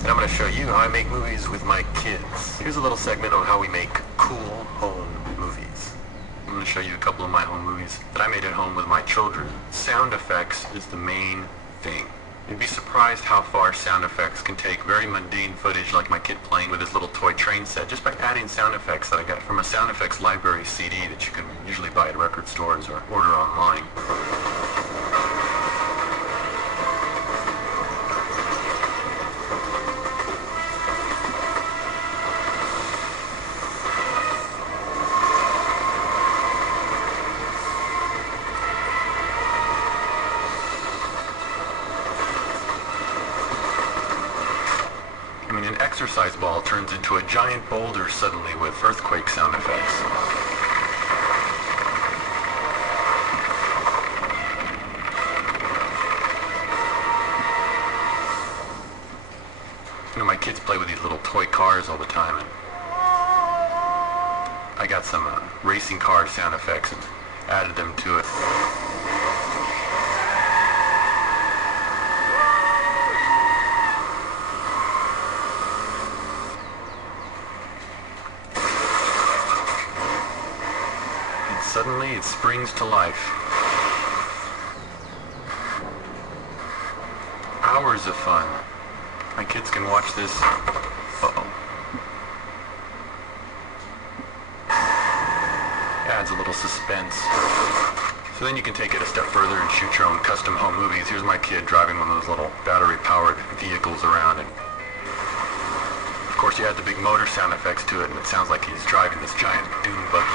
and I'm going to show you how I make movies with my kids. Here's a little segment on how we make cool home movies. I'm going to show you a couple of my home movies that I made at home with my children. Sound effects is the main thing. You'd be surprised how far sound effects can take very mundane footage like my kid playing with his little toy train set just by adding sound effects that I got from a sound effects library CD that you can usually buy at record stores or order online. An exercise ball turns into a giant boulder suddenly with earthquake sound effects. You know, my kids play with these little toy cars all the time, and I got some racing car sound effects and added them to it. Suddenly it springs to life. Hours of fun. My kids can watch this. Uh-oh. Adds a little suspense. So then you can take it a step further and shoot your own custom home movies. Here's my kid driving one of those little battery-powered vehicles around, and of course you add the big motor sound effects to it, and it sounds like he's driving this giant dune buggy.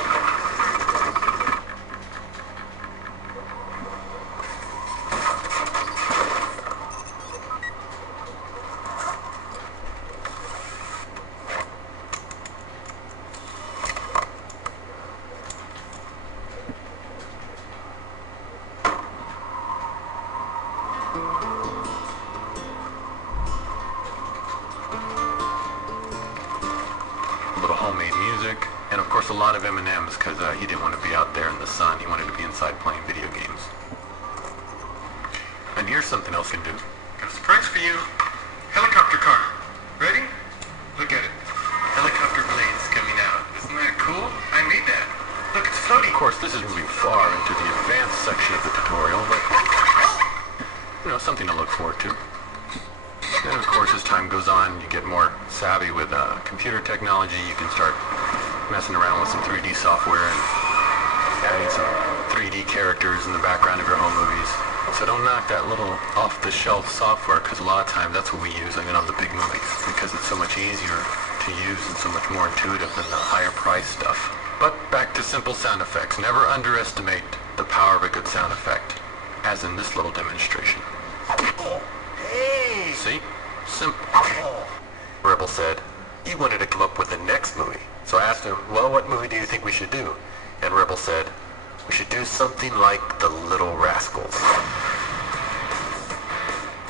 Little homemade music, and of course a lot of M&Ms because he didn't want to be out there in the sun. He wanted to be inside playing video games. And here's something else you can do. Got a surprise for you. Helicopter car. Ready? Look at it. Helicopter blades coming out. Isn't that cool? I made that. Look, it's floating. Of course, this is moving far into the advanced section of the tutorial, but you know, something to look forward to. And of course, as time goes on, you get more savvy with computer technology. You can start messing around with some 3D software and adding some 3D characters in the background of your home movies. So don't knock that little off-the-shelf software, because a lot of times that's what we use even on the big movies, because it's so much easier to use and so much more intuitive than the higher-priced stuff. But back to simple sound effects. Never underestimate the power of a good sound effect, as in this little demonstration. Hey! See? Simple. Rebel said he wanted to come up with the next movie. So I asked him, well, what movie do you think we should do? And Rebel said, we should do something like The Little Rascals.